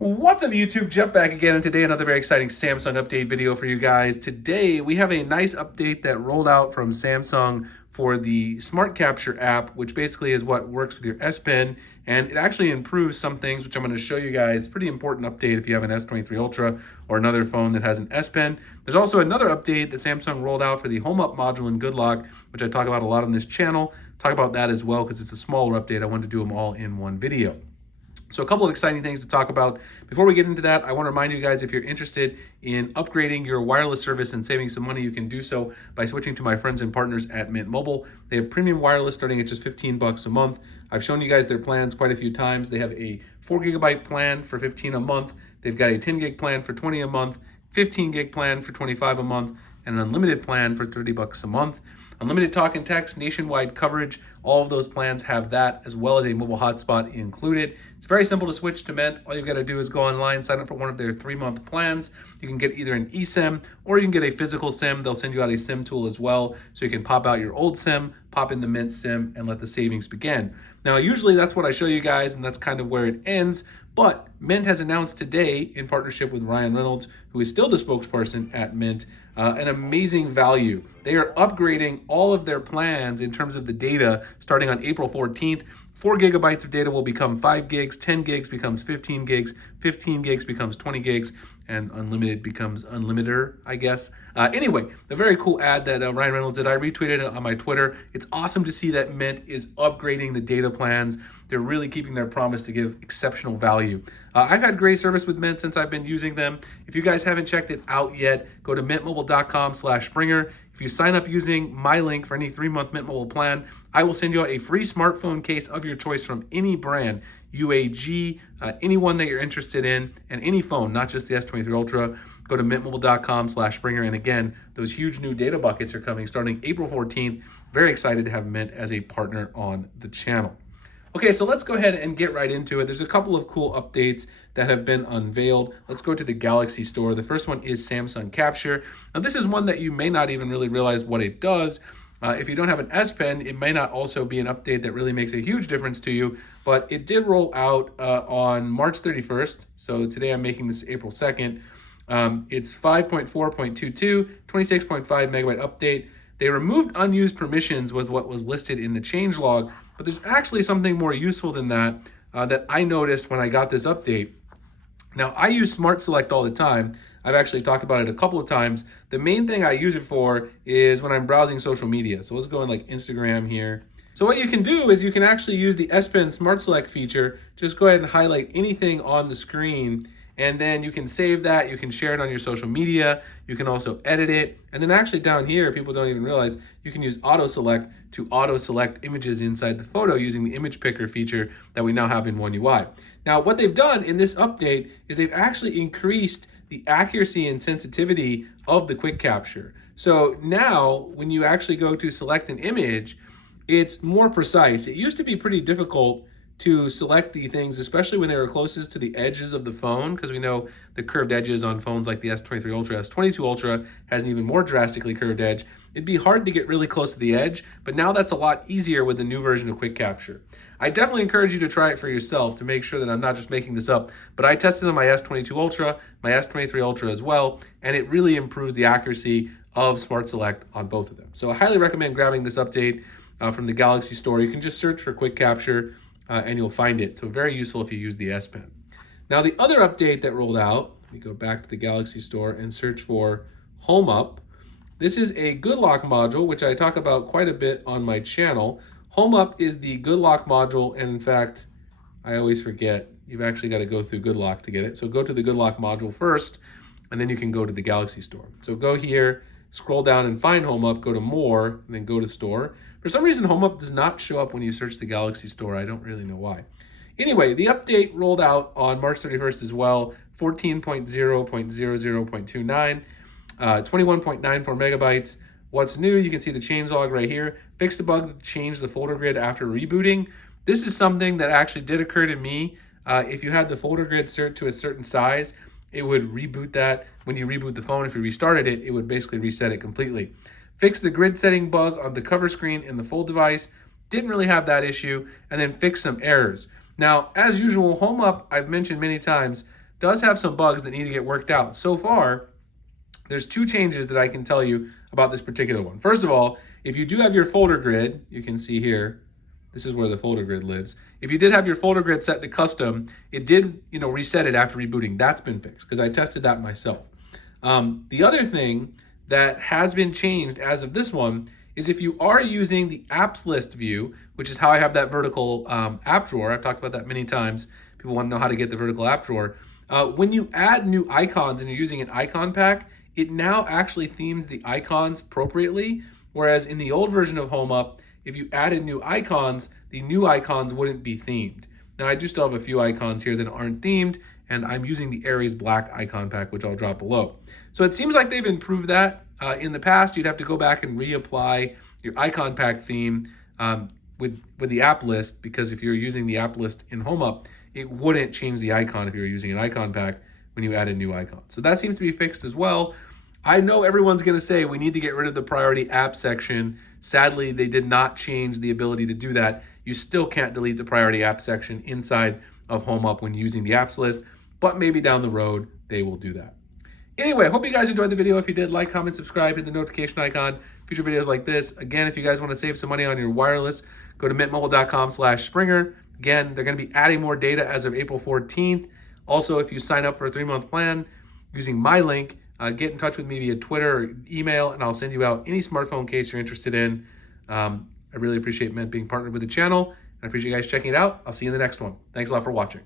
What's up YouTube? Jeff back again, and today another very exciting Samsung update video for you guys. Today we have a nice update that rolled out from Samsung for the Smart Capture app, which basically is what works with your S Pen, and it actually improves some things, which I'm going to show you guys. Pretty important update if you have an S23 Ultra or another phone that has an S Pen. There's also another update that Samsung rolled out for the Home Up module in Good Lock, which I talk about a lot on this channel. Talk about that as well because it's a smaller update. I wanted to do them all in one video. So a couple of exciting things to talk about. Before we get into that, I want to remind you guys, if you're interested in upgrading your wireless service and saving some money, you can do so by switching to my friends and partners at Mint Mobile. They have premium wireless starting at just 15 bucks a month. I've shown you guys their plans quite a few times. They have a 4 GB plan for 15 a month. They've got a 10 gig plan for 20 a month, 15 gig plan for 25 a month, and an unlimited plan for 30 bucks a month. Unlimited talk and text, nationwide coverage, all of those plans have that, as well as a mobile hotspot included. It's very simple to switch to Mint. All you've got to do is go online, sign up for one of their 3-month plans. You can get either an eSIM or you can get a physical SIM. They'll send you out a SIM tool as well, so you can pop out your old SIM, pop in the Mint SIM, and let the savings begin. Now, usually that's what I show you guys, and that's kind of where it ends. But Mint has announced today, in partnership with Ryan Reynolds, who is still the spokesperson at Mint, an amazing value. They are upgrading all of their plans in terms of the data starting on April 14th. 4 GB of data will become 5 gigs, 10 gigs becomes 15 gigs, 15 gigs becomes 20 gigs, and unlimited becomes unlimiter, I guess. Anyway, the very cool ad that Ryan Reynolds did, I retweeted it on my Twitter. It's awesome to see that Mint is upgrading the data plans. They're really keeping their promise to give exceptional value. I've had great service with Mint since I've been using them. If you guys haven't checked it out yet, go to mintmobile.com/Springer. If you sign up using my link for any 3-month Mint Mobile plan, I will send you out a free smartphone case of your choice from any brand, UAG, any one that you're interested in, and any phone, not just the S23 Ultra. Go to mintmobile.com/Springer. And again, those huge new data buckets are coming starting April 14th. Very excited to have Mint as a partner on the channel. Okay, so let's go ahead and get right into it. There's a couple of cool updates that have been unveiled. Let's go to the Galaxy Store. The first one is Samsung Capture. Now, this is one that you may not even really realize what it does. If you don't have an S Pen, it may not also be an update that really makes a huge difference to you, but it did roll out on March 31st. So today I'm making this April 2nd. It's 5.4.22, 26.5 megabyte update. They removed unused permissions was what was listed in the changelog, but there's actually something more useful than that that I noticed when I got this update. Now, I use Smart Select all the time. I've actually talked about it a couple of times. The main thing I use it for is when I'm browsing social media. So let's go in like Instagram here. So what you can do is you can actually use the S Pen Smart Select feature. Just go ahead and highlight anything on the screen, and then you can save that. You can share it on your social media. You can also edit it. And then actually down here, people don't even realize, you can use auto select to auto select images inside the photo using the image picker feature that we now have in One UI. Now, what they've done in this update is they've actually increased the accuracy and sensitivity of the quick capture. So now when you actually go to select an image, it's more precise. It used to be pretty difficult to select the things, especially when they were closest to the edges of the phone, because we know the curved edges on phones like the S23 Ultra. S22 Ultra has an even more drastically curved edge. It'd be hard to get really close to the edge, but now that's a lot easier with the new version of Quick Capture. I definitely encourage you to try it for yourself to make sure that I'm not just making this up, but I tested on my S22 Ultra, my S23 Ultra as well, and it really improves the accuracy of Smart Select on both of them. So I highly recommend grabbing this update from the Galaxy Store. You can just search for Quick Capture and you'll find it. So very useful if you use the S Pen. Now, the other update that rolled out, let me go back to the Galaxy Store and search for Home Up. This is a Good Lock module, which I talk about quite a bit on my channel. Home Up is the Good Lock module, and in fact, I always forget, you've actually got to go through Good Lock to get it. So go to the Good Lock module first, and then you can go to the Galaxy Store. So go here, scroll down and find Home Up, go to More, and then go to Store. For some reason, Home Up does not show up when you search the Galaxy Store. I don't really know why. Anyway, the update rolled out on March 31st as well, 14.0.00.29, 21.94 megabytes. What's new, you can see the changelog right here. Fixed the bug that changed the folder grid after rebooting. This is something that actually did occur to me. If you had the folder grid set to a certain size, it would reboot that. When you reboot the phone, if you restarted it, it would basically reset it completely. Fixed the grid setting bug on the cover screen in the Fold device. Didn't really have that issue. And then fixed some errors. Now, as usual, Home Up, I've mentioned many times, does have some bugs that need to get worked out. So far, there's 2 changes that I can tell you about this particular one. First of all, if you do have your folder grid, you can see here, this is where the folder grid lives. If you did have your folder grid set to custom, it did, reset it after rebooting. That's been fixed because I tested that myself. The other thing that has been changed as of this one is if you are using the apps list view, which is how I have that vertical app drawer. I've talked about that many times. People want to know how to get the vertical app drawer. When you add new icons and you're using an icon pack, it now actually themes the icons appropriately. Whereas in the old version of HomeUp, if you added new icons, the new icons wouldn't be themed. Now I do still have a few icons here that aren't themed, and I'm using the Aries Black icon pack, which I'll drop below. So it seems like they've improved that. In the past, you'd have to go back and reapply your icon pack theme with the app list, because if you're using the app list in HomeUp, it wouldn't change the icon if you were using an icon pack when you add a new icon. So that seems to be fixed as well. I know everyone's going to say we need to get rid of the priority app section. Sadly, they did not change the ability to do that. You still can't delete the priority app section inside of HomeUp when using the apps list, but maybe down the road they will do that. Anyway, I hope you guys enjoyed the video. If you did, like, comment, subscribe, hit the notification icon, future videos like this. Again, if you guys want to save some money on your wireless, go to mintmobile.com/Springer. Again, they're going to be adding more data as of April 14th. Also, if you sign up for a 3-month plan using my link, get in touch with me via Twitter or email, and I'll send you out any smartphone case you're interested in. I really appreciate Mint being partnered with the channel, and I appreciate you guys checking it out. I'll see you in the next one. Thanks a lot for watching.